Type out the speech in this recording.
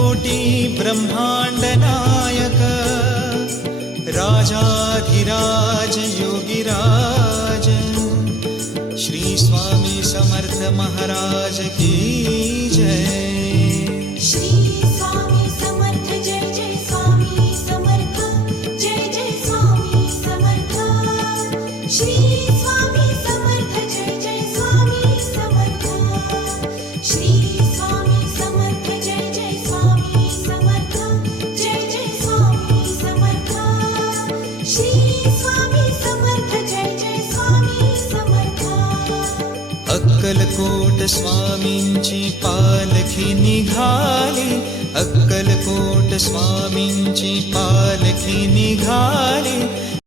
कोटी ब्रह्मांड नायक राजाधिराज योगिराज श्री स्वामी समर्थ महाराज की जय। श्री स्वामी समर्थ जय जय स्वामी समर्थ जय जय स्वामी समर्थ। श्री स्वामी समर्थ जय जय स्वामी समर्थ। श्री स्वामी समर्थ जय जय स्वामी समर्थ जय जय स्वामी समर्थ। श्री स्वामी समर्थ जय जय स्वामी समर्थ। अक्कलकोट स्वामींची पालखी निघाली, अक्कलकोट स्वामींची पालखी निघाली।